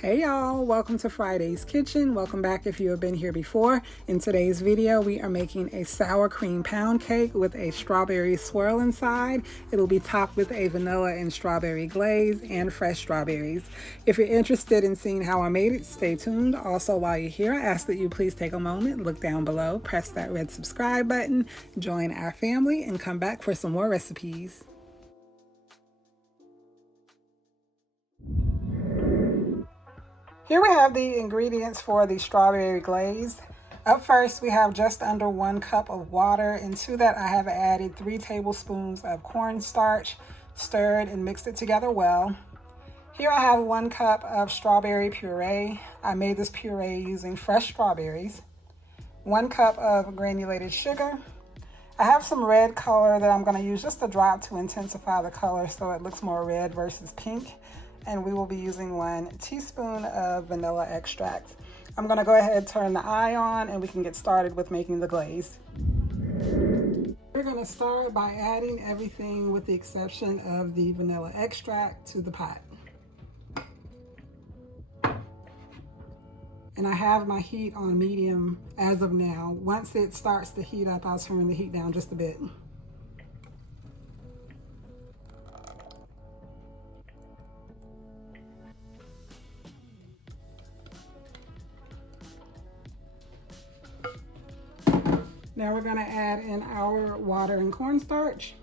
Hey y'all, welcome to Friday's Kitchen. Welcome back if you have been here before. In today's video, we are making a sour cream pound cake with a strawberry swirl inside. It'll be topped with a vanilla and strawberry glaze and fresh strawberries. If you're interested in seeing how I made it, stay tuned. Also, while you're here, I ask that you please take a moment, look down below, press that red subscribe button, join our family, and come back for some more recipes. Here we have the ingredients for the strawberry glaze. Up first, we have just under 1 cup of water, and to that I have added 3 tablespoons of cornstarch, stirred and mixed it together well. Here I have 1 cup of strawberry puree. I made this puree using fresh strawberries. 1 cup of granulated sugar. I have some red color that I'm going to use just a drop to intensify the color so it looks more red versus pink. And we will be using 1 teaspoon of vanilla extract. I'm going to go ahead and turn the eye on and we can get started with making the glaze. We're going to start by adding everything with the exception of the vanilla extract to the pot. And I have my heat on medium as of now. Once it starts to heat up, I'll turn the heat down just a bit. Now we're going to add in our water and cornstarch.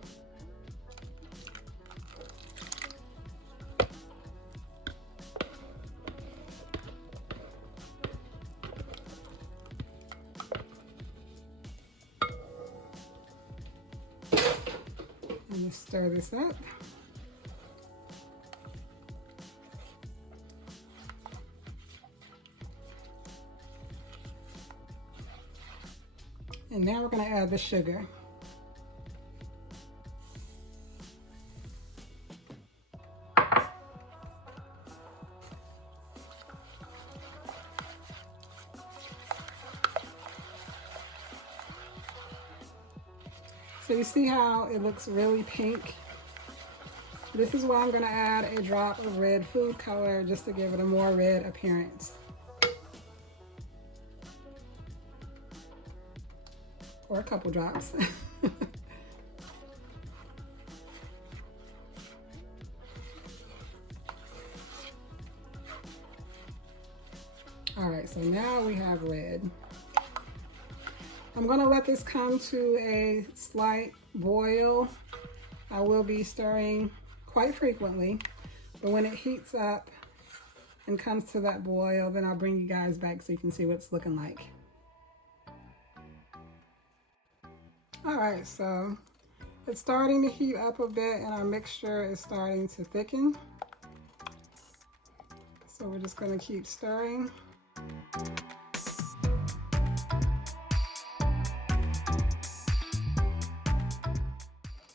And let's stir this up. And now we're going to add the sugar. So you see how it looks really pink? This is why I'm going to add a drop of red food color just to give it a more red appearance. Or a couple drops. All right, so now we have red. I'm gonna let this come to a slight boil. I will be stirring quite frequently, but when it heats up and comes to that boil, then I'll bring you guys back so you can see what it's looking like. All right, so it's starting to heat up a bit and our mixture is starting to thicken. So we're just gonna keep stirring.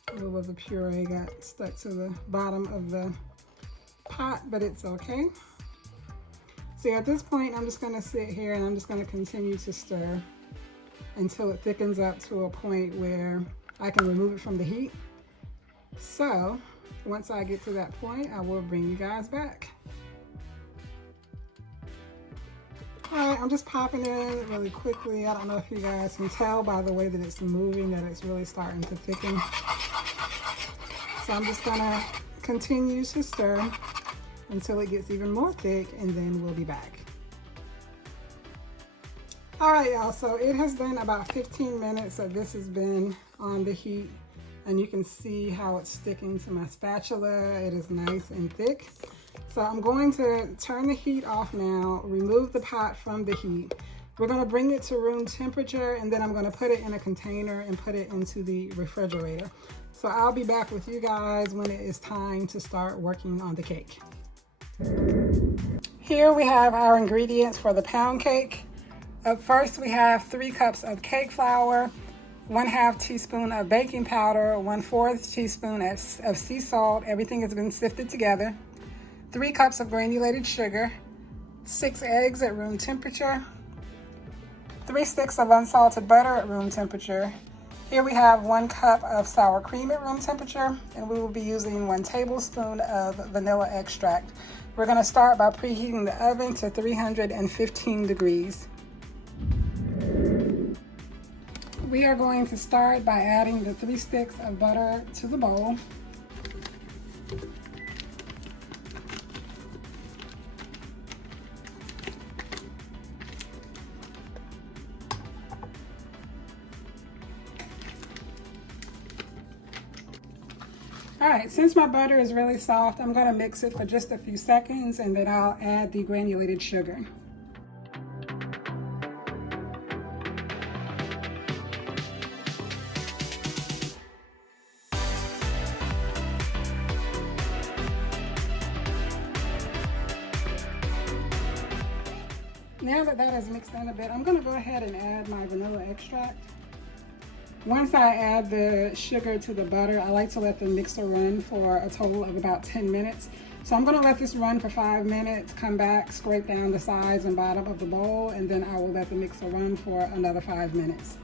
A little of the puree got stuck to the bottom of the pot, but it's okay. So at this point, I'm just gonna sit here and I'm just gonna continue to stir until it thickens up to a point where I can remove it from the heat. So once I get to that point, I will bring you guys back. All right, I'm just popping it in really quickly. I don't know if you guys can tell by the way that it's moving that it's really starting to thicken. So I'm just gonna continue to stir until it gets even more thick, and then we'll be back. All right, y'all, so it has been about 15 minutes that this has been on the heat, and you can see how it's sticking to my spatula. It is nice and thick. So I'm going to turn the heat off now, remove the pot from the heat. We're gonna bring it to room temperature, and then I'm gonna put it in a container and put it into the refrigerator. So I'll be back with you guys when it is time to start working on the cake. Here we have our ingredients for the pound cake. Up first, we have 3 cups of cake flour, 1/2 teaspoon of baking powder, 1/4 teaspoon of sea salt. Everything has been sifted together. 3 cups of granulated sugar, 6 eggs at room temperature, 3 sticks of unsalted butter at room temperature. Here we have 1 cup of sour cream at room temperature, and we will be using 1 tablespoon of vanilla extract. We're going to start by preheating the oven to 315 degrees. We are going to start by adding the 3 sticks of butter to the bowl. All right, since my butter is really soft, I'm going to mix it for just a few seconds and then I'll add the granulated sugar. Now that that is mixed in a bit, I'm going to go ahead and add my vanilla extract. Once I add the sugar to the butter, I like to let the mixer run for a total of about 10 minutes. So I'm going to let this run for 5 minutes, come back, scrape down the sides and bottom of the bowl, and then I will let the mixer run for another 5 minutes.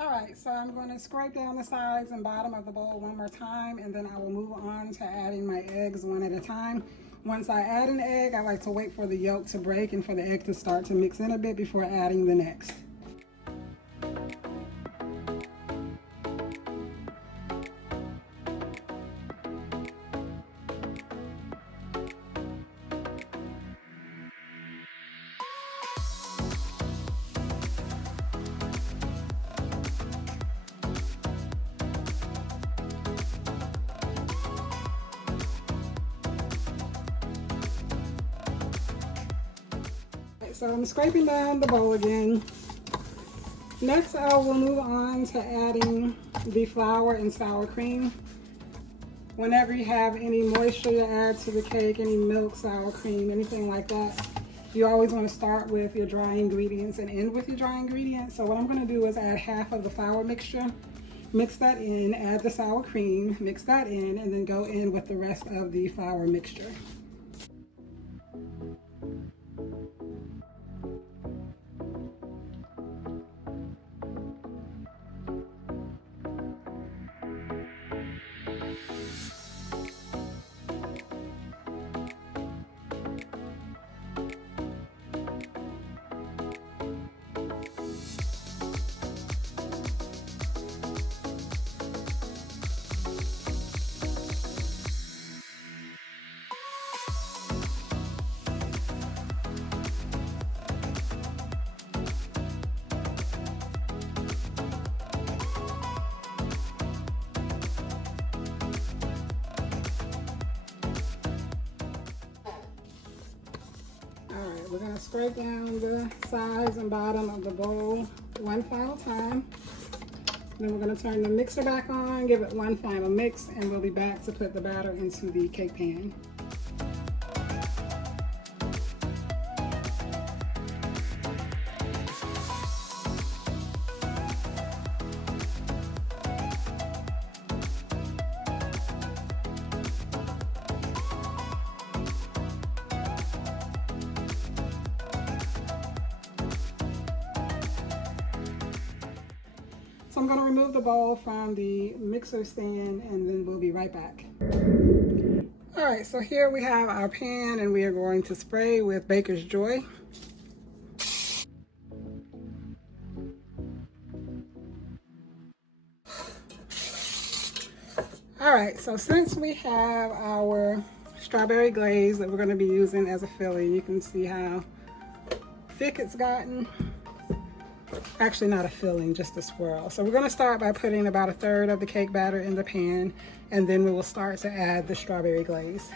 Alright, so I'm going to scrape down the sides and bottom of the bowl one more time, and then I will move on to adding my eggs one at a time. Once I add an egg, I like to wait for the yolk to break and for the egg to start to mix in a bit before adding the next. So I'm scraping down the bowl again. Next, I will move on to adding the flour and sour cream. Whenever you have any moisture to add to the cake, any milk, sour cream, anything like that, you always want to start with your dry ingredients and end with your dry ingredients. So what I'm going to do is add half of the flour mixture, mix that in, add the sour cream, mix that in, and then go in with the rest of the flour mixture. We're going to scrape down the sides and bottom of the bowl one final time. Then we're going to turn the mixer back on, give it one final mix, and we'll be back to put the batter into the cake pan. So I'm going to remove the bowl from the mixer stand and then we'll be right back. All right, so here we have our pan and we are going to spray with Baker's Joy. All right, so since we have our strawberry glaze that we're going to be using as a filling, you can see how thick it's gotten. Actually not a filling, just a swirl. So we're going to start by putting about 1/3 of the cake batter in the pan, and then we will start to add the strawberry glaze.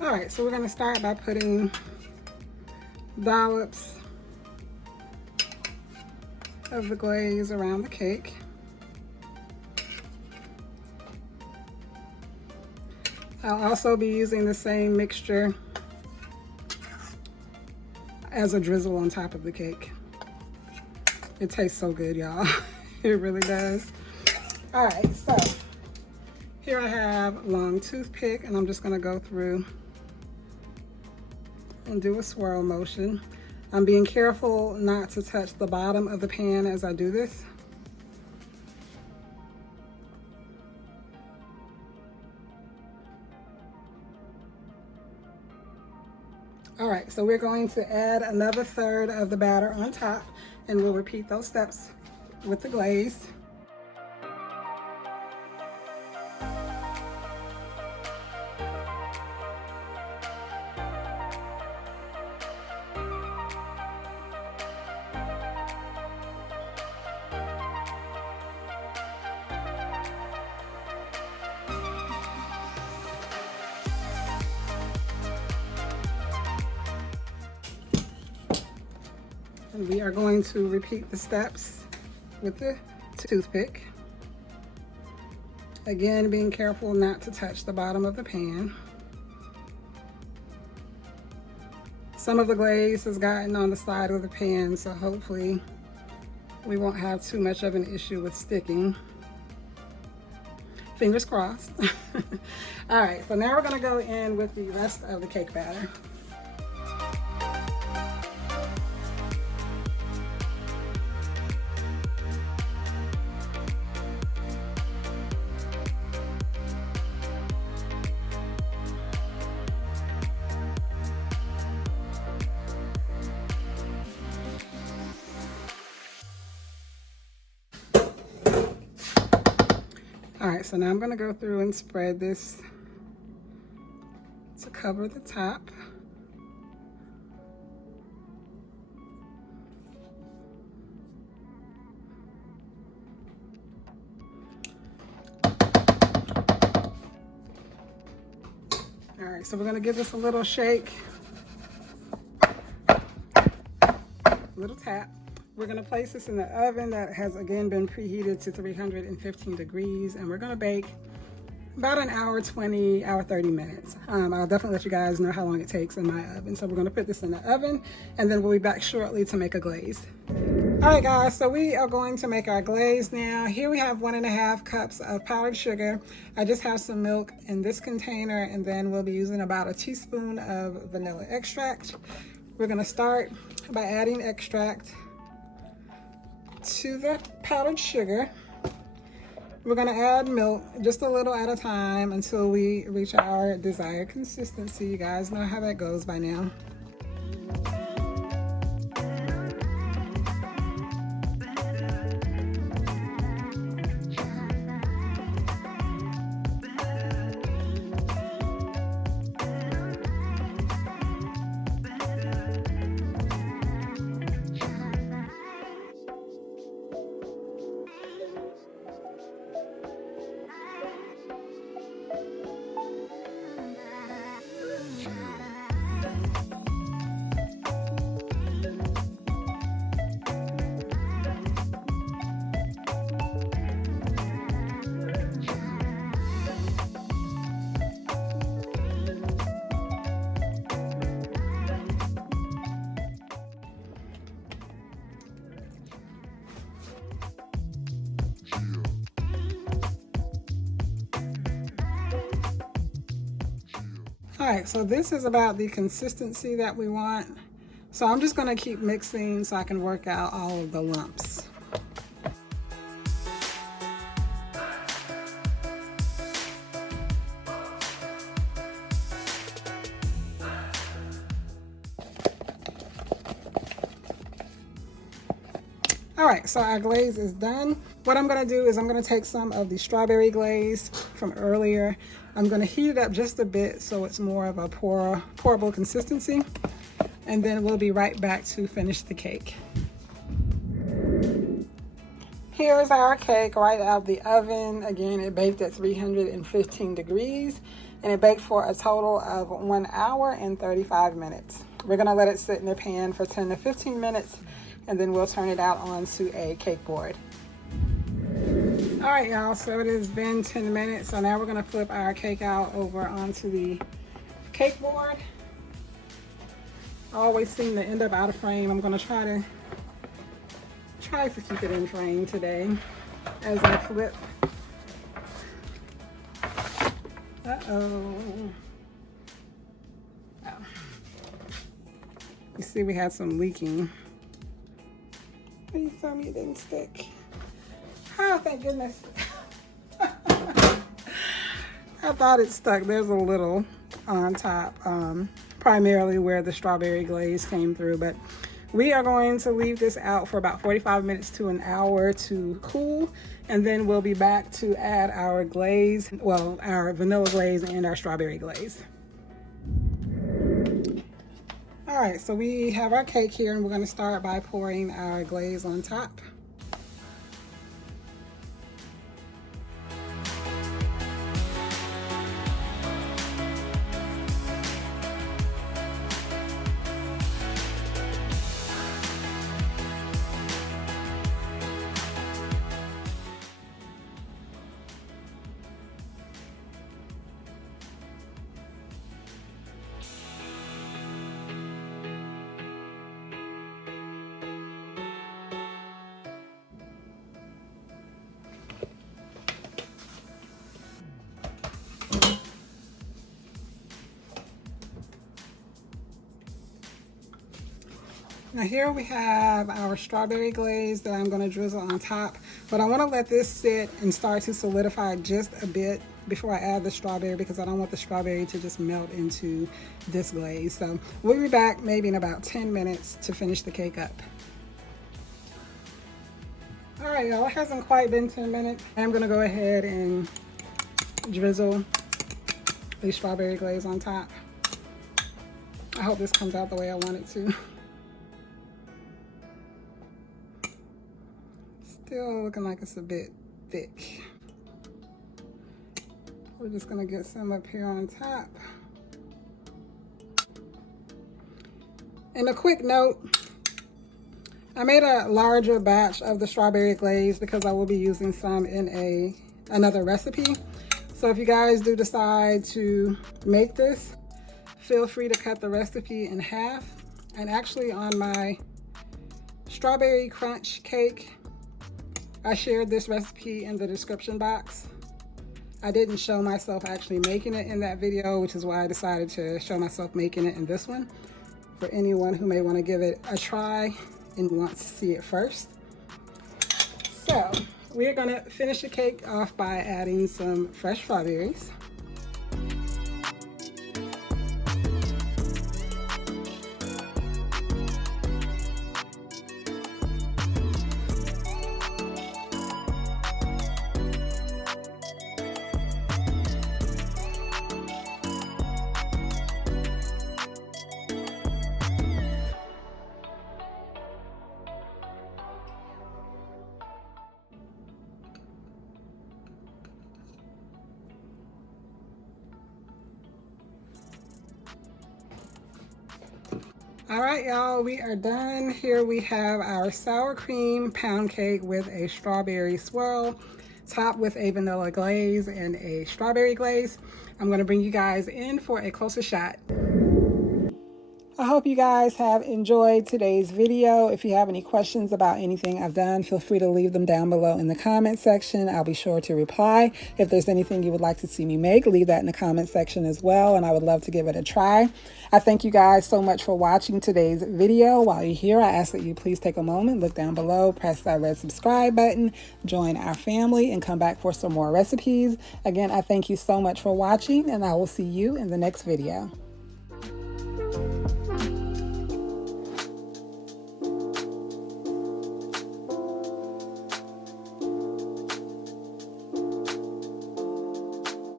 All right, so we're going to start by putting dollops of the glaze around the cake. I'll also be using the same mixture as a drizzle on top of the cake. It tastes so good, y'all. It really does. All right, so here I have long toothpick, and I'm just gonna go through and do a swirl motion. I'm being careful not to touch the bottom of the pan as I do this. All right, so we're going to add another third of the batter on top, and we'll repeat those steps with the glaze. And we are going to repeat the steps with the toothpick. Again, being careful not to touch the bottom of the pan. Some of the glaze has gotten on the side of the pan, so hopefully we won't have too much of an issue with sticking. Fingers crossed. All right, so now we're gonna go in with the rest of the cake batter. All right, so now I'm gonna go through and spread this to cover the top. All right, so we're gonna give this a little shake, little tap. We're gonna place this in the oven that has again been preheated to 315 degrees, and we're gonna bake about an hour 20, hour 30 minutes. I'll definitely let you guys know how long it takes in my oven. So we're gonna put this in the oven, and then we'll be back shortly to make a glaze. All right, guys, so we are going to make our glaze now. Here we have 1.5 cups of powdered sugar. I just have some milk in this container, and then we'll be using about a teaspoon of vanilla extract. We're gonna start by adding extract to the powdered sugar. We're gonna add milk just a little at a time until we reach our desired consistency. You guys know how that goes by now. All right, so this is about the consistency that we want. So I'm just gonna keep mixing so I can work out all of the lumps. All right, so our glaze is done. What I'm gonna do is I'm gonna take some of the strawberry glaze from earlier. I'm gonna heat it up just a bit so it's more of a pourable consistency. And then we'll be right back to finish the cake. Here is our cake right out of the oven. Again, it baked at 315 degrees and it baked for a total of 1 hour and 35 minutes. We're gonna let it sit in the pan for 10 to 15 minutes and then we'll turn it out onto a cake board. All right, y'all, so it has been 10 minutes. So now we're gonna flip our cake out over onto the cake board. I always seem to end up out of frame. I'm gonna try to keep it in frame today as I flip. Uh-oh. Oh. You see we had some leaking. Please tell me it didn't stick. Oh, thank goodness. I thought it stuck. There's a little on top, primarily where the strawberry glaze came through, but we are going to leave this out for about 45 minutes to an hour to cool, and then we'll be back to add our glaze, well, our vanilla glaze and our strawberry glaze. All right, so we have our cake here, and we're going to start by pouring our glaze on top. Now here we have our strawberry glaze that I'm going to drizzle on top, but I want to let this sit and start to solidify just a bit before I add the strawberry, because I don't want the strawberry to just melt into this glaze. So we'll be back maybe in about 10 minutes to finish the cake up. All right, y'all, it hasn't quite been 10 minutes. I'm going to go ahead and drizzle the strawberry glaze on top. I hope this comes out the way I want it to. Still looking like it's a bit thick. We're just gonna get some up here on top. And a quick note, I made a larger batch of the strawberry glaze because I will be using some in another recipe. So if you guys do decide to make this, feel free to cut the recipe in half. And actually on my strawberry crunch cake, I shared this recipe in the description box. I didn't show myself actually making it in that video, which is why I decided to show myself making it in this one, for anyone who may want to give it a try and wants to see it first. So we're going to finish the cake off by adding some fresh strawberries. All right, y'all, we are done. Here we have our sour cream pound cake with a strawberry swirl, topped with a vanilla glaze and a strawberry glaze. I'm gonna bring you guys in for a closer shot. I hope you guys have enjoyed today's video. If you have any questions about anything I've done, feel free to leave them down below in the comment section. I'll be sure to reply. If there's anything you would like to see me make, leave that in the comment section as well, and I would love to give it a try. I thank you guys so much for watching today's video. While you're here, I ask that you please take a moment, look down below, press that red subscribe button, join our family, and come back for some more recipes. Again, I thank you so much for watching, and I will see you in the next video.